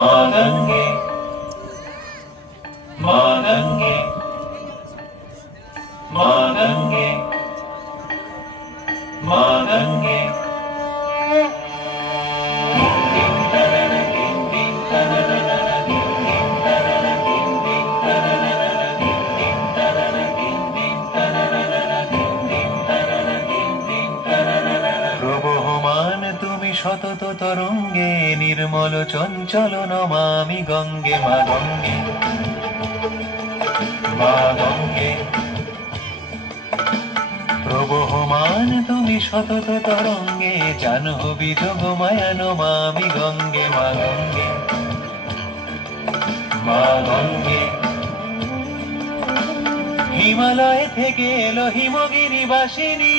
Magange, Magange, Magange, Magange. প্রবহমান তুমি সতত তরঙ্গে, নির্মল চঞ্চল নমামি গঙ্গে। মা গঙ্গে, মা গঙ্গে। প্রবহমান তুমি সতত তরঙ্গে, জাহ্নবী যোগমায়া নমামি গঙ্গে। মা গঙ্গে, মা গঙ্গে। হিমালয় থেকে এলো হিমগিরি বাসিনী,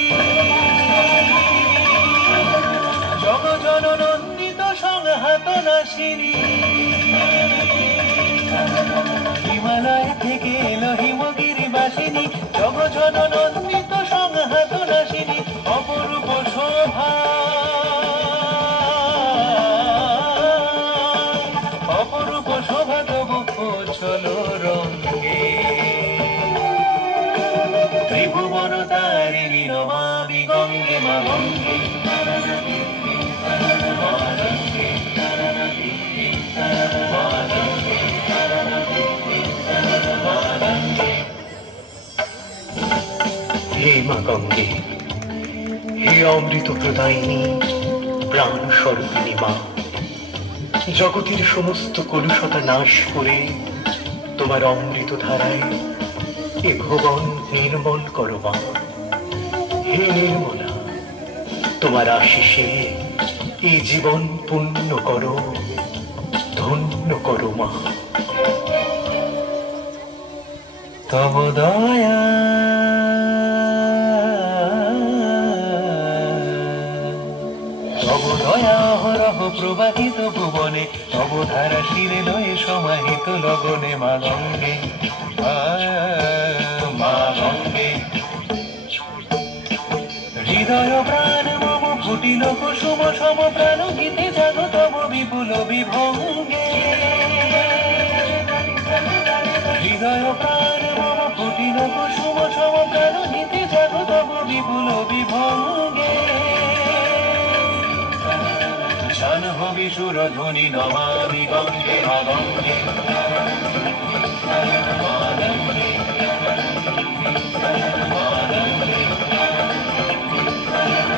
জগজননন্দিত সংহত নাসিনী। হিমালয় থেকে এলো হিমগিরি বাসিনী, জগজননন্দিত সংহত নাসিনী। অপরূপ শোভা, অপরূপ শোভা তবু চলো রঙ্গে। ত্রিভুবন তারিণী নমামি গঙ্গে। মা গঙ্গে, হে মা গঙ্গে, হে অমৃত প্রদায়িনী, প্রাণ স্বরূপিণী মা। জগতের সমস্ত কলুষতা নাশ করে তোমার অমৃত ধারায় এ ভুবন নির্মল করো মা। হে নির্মলা, তোমার আশিসে এই জীবন পূর্ণ করো, ধন্য করো মা। তব দয়া তব দয়া অহরহ প্রবাহিত ভুবনে, তব ধারা শিরে লয়ে সমাহিত লগনে। মা গঙ্গে, মা গঙ্গে। হৃদয় প্রাণ মম ফুটিল কুসুম সম, প্রাণ গীতে জাগ তব বিপুল বিভঙ্গে। হৃদয় প্রাণ মম ফুটিল কুসুম সম, প্রাণ গীতে জাগ তব বিপুল বিভঙ্গে। জাহ্নবী সুরধ্বনি নমামি গঙ্গে। মা গঙ্গে, মা গঙ্গে, মা গঙ্গে,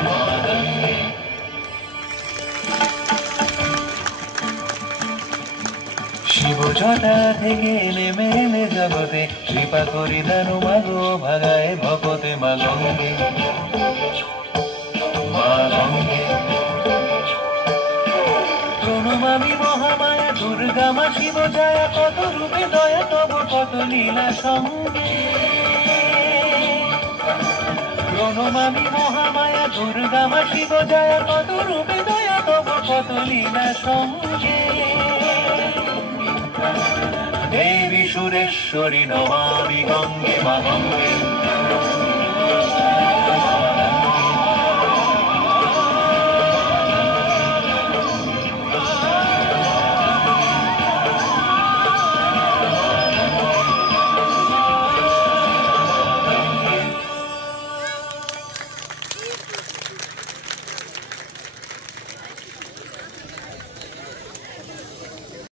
মা গঙ্গে। শিব জটা থেকে নেমে এলে জগতে, কৃপা করি দানু মাগো ভাগায় ভকতে। মা গঙ্গে, মা গঙ্গে। প্রণমামি মহামায়া দুর্গা মা শিব জয়া, কত রূপে দয়া তব কত লীলা সঙ্গে। প্রণমামি মহামায়া দুর্গা মা শিব জয়া, কত রূপে দয়া তব কত লীলা সঙ্গে। দেবী সুরেশ্বরী নমামি গঙ্গে। মা গঙ্গে,